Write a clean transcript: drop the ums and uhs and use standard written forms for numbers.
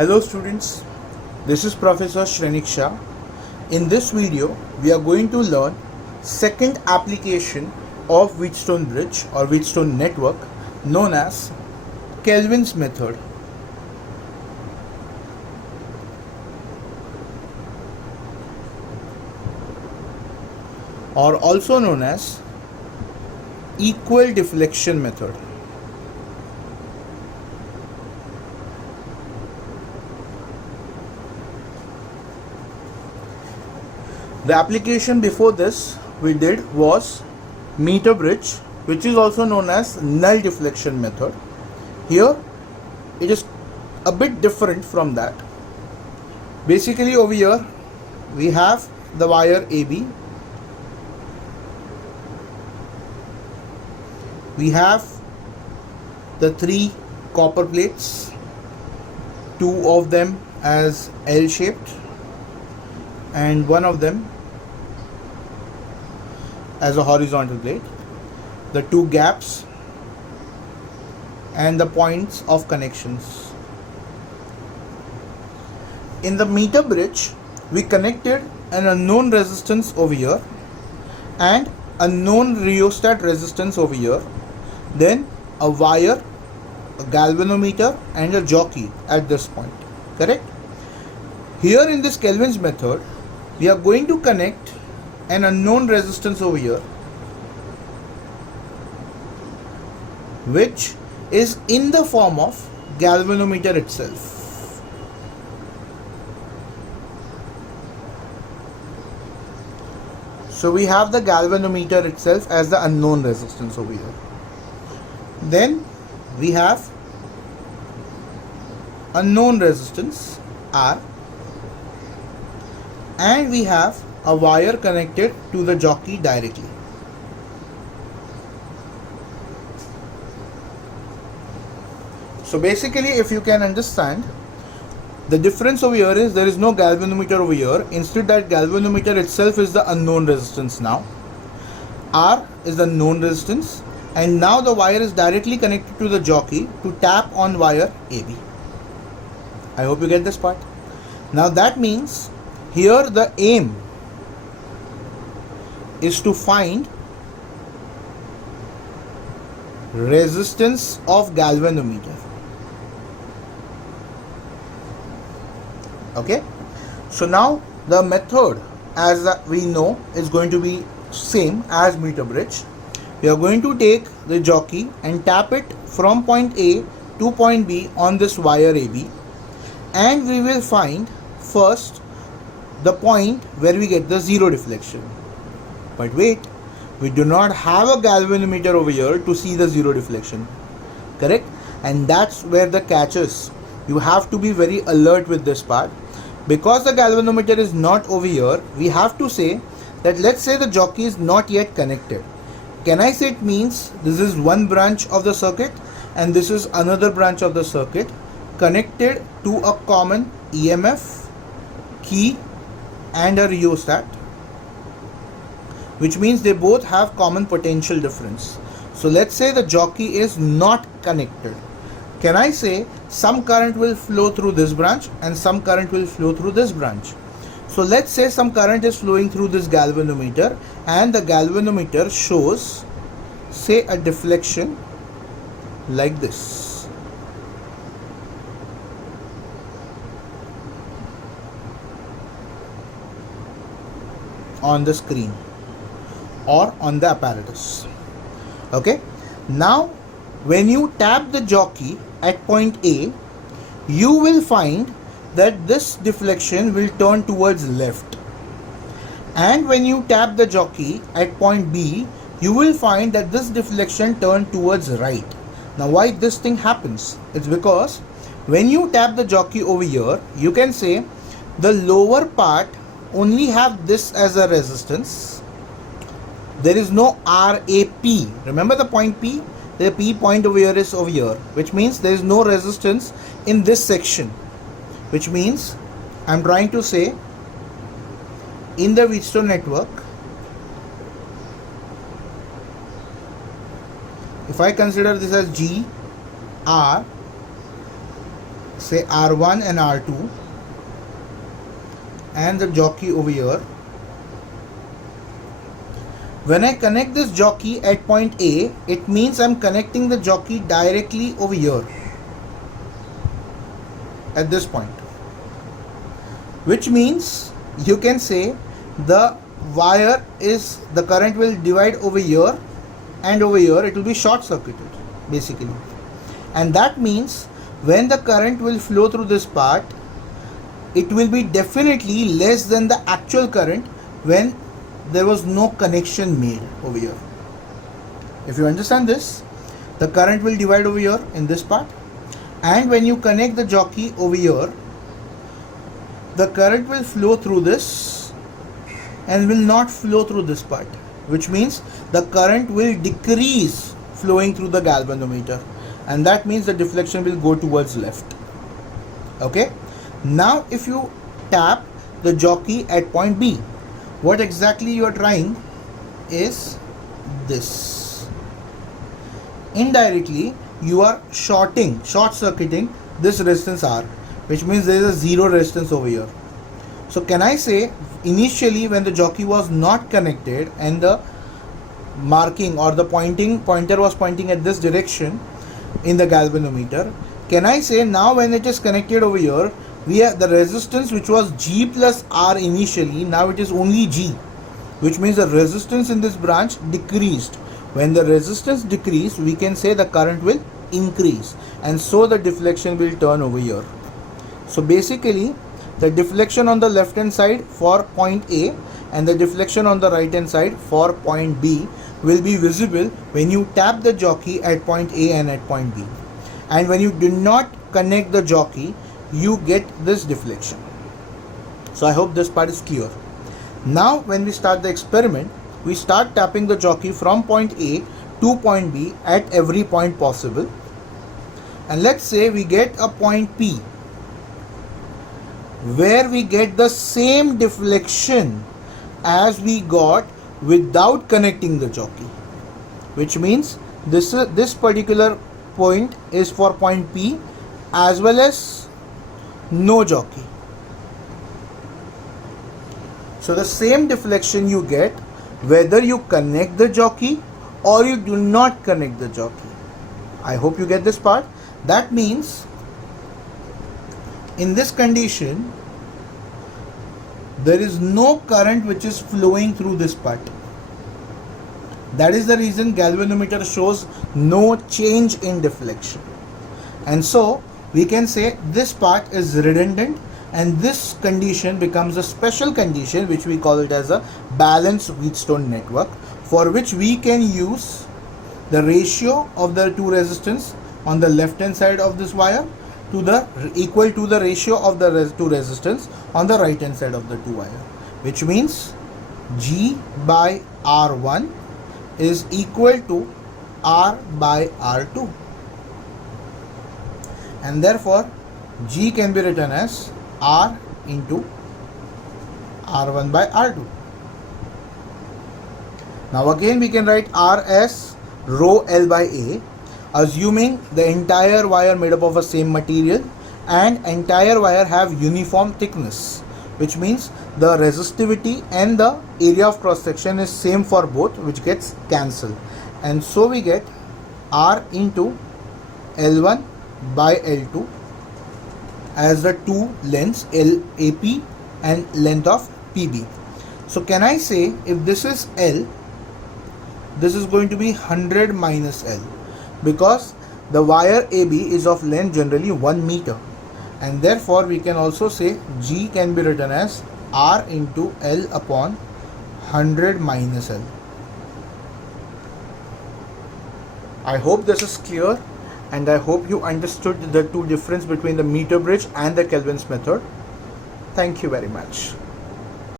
Hello students, this is Professor Shrenik Shah. In this video, we are going to learn second application of Wheatstone bridge or Wheatstone network known as Kelvin's method. Or also known as equal deflection method. The application before this we did was meter bridge, which is also known as null deflection method. Here it is a bit different from that. Basically over here we have the wire AB, we have the three copper plates, two of them as L shaped and one of them as a horizontal plate, the two gaps and the points of connections. In the meter bridge we connected an unknown resistance over here and a known rheostat resistance over here, then a wire, a galvanometer and a jockey at this point, correct? Here in this Kelvin's method we are going to connect an unknown resistance over here, which is in the form of galvanometer itself. So we have the galvanometer itself as the unknown resistance over here. Then we have unknown resistance R, and we have a wire connected to the jockey directly. So basically, if you can understand, the difference over here is there is no galvanometer over here. Instead, that galvanometer itself is the unknown resistance now. R is the known resistance, and now the wire is directly connected to the jockey to tap on wire AB. I hope you get this part. Now that means here the aim is to find resistance of galvanometer. Okay, so now the method as we know is going to be same as meter bridge. We are going to take the jockey and tap it from point A to point B on this wire AB, and we will find first the point where we get the zero deflection. But wait, we do not have a galvanometer over here to see the zero deflection, correct? And that's where the catch is. You have to be very alert with this part. Because the galvanometer is not over here, we have to say that let's say the jockey is not yet connected. Can I say it means this is one branch of the circuit and this is another branch of the circuit connected to a common EMF, key and a rheostat, which means they both have common potential difference. So let's say the jockey is not connected. Can I say some current will flow through this branch and some current will flow through this branch? So let's say some current is flowing through this galvanometer and the galvanometer shows, say, a deflection like this. On the screen or on the apparatus. Okay, now when you tap the jockey at point A, you will find that this deflection will turn towards left, and when you tap the jockey at point B, you will find that this deflection turn towards right. Now why this thing happens? It's because when you tap the jockey over here, you can say the lower part only have this as a resistance. There is no RAP. Remember the point P? The P point over here is over here, which means there is no resistance in this section, which means I'm trying to say in the Wheatstone network, if I consider this as G, R, say R1 and R2 and the jockey over here. When I connect this jockey at point A, it means I'm connecting the jockey directly over here at this point, which means you can say the wire is, the current will divide over here and over here, it will be short circuited basically, and that means when the current will flow through this part, it will be definitely less than the actual current when there was no connection made over here. If you understand this, the current will divide over here in this part, and when you connect the jockey over here, the current will flow through this and will not flow through this part, which means the current will decrease flowing through the galvanometer, and that means the deflection will go towards left. Okay, now if you tap the jockey at point B, what exactly you are trying is this. Indirectly you are short circuiting this resistance R, which means there is a zero resistance over here. So can I say initially when the jockey was not connected and the marking or the pointer was pointing at this direction in the galvanometer, can I say now when it is connected over here, we have the resistance which was G plus R initially, now it is only G, which means the resistance in this branch decreased. When the resistance decreased, we can say the current will increase, and so the deflection will turn over here. So basically the deflection on the left hand side for point A and the deflection on the right hand side for point B will be visible when you tap the jockey at point A and at point B, and when you do not connect the jockey, you get this deflection. So I hope this part is clear. Now when we start the experiment, we start tapping the jockey from point A to point B at every point possible, and let's say we get a point P where we get the same deflection as we got without connecting the jockey, which means this particular point is for point P as well as no jockey. So the same deflection you get whether you connect the jockey or you do not connect the jockey. I hope you get this part. That means in this condition there is no current which is flowing through this part. That is the reason galvanometer shows no change in deflection, and so we can say this part is redundant, and this condition becomes a special condition which we call it as a balanced Wheatstone network, for which we can use the ratio of the two resistance on the left hand side of this wire to the equal to the ratio of the two resistance on the right hand side of the two wire, which means G by R1 is equal to R by R2, and therefore G can be written as R into R1 by R2. Now again we can write R as rho L by A, assuming the entire wire made up of the same material and entire wire have uniform thickness, which means the resistivity and the area of cross section is same for both, which gets cancelled, and so we get R into L1 by L2 as the two lengths LAP and length of PB. So can I say if this is L, this is going to be 100 minus L, because the wire AB is of length generally 1 meter, and therefore we can also say G can be written as R into L upon 100 minus L. I hope this is clear, and I hope you understood the two difference between the meter bridge and the Kelvin's method. Thank you very much.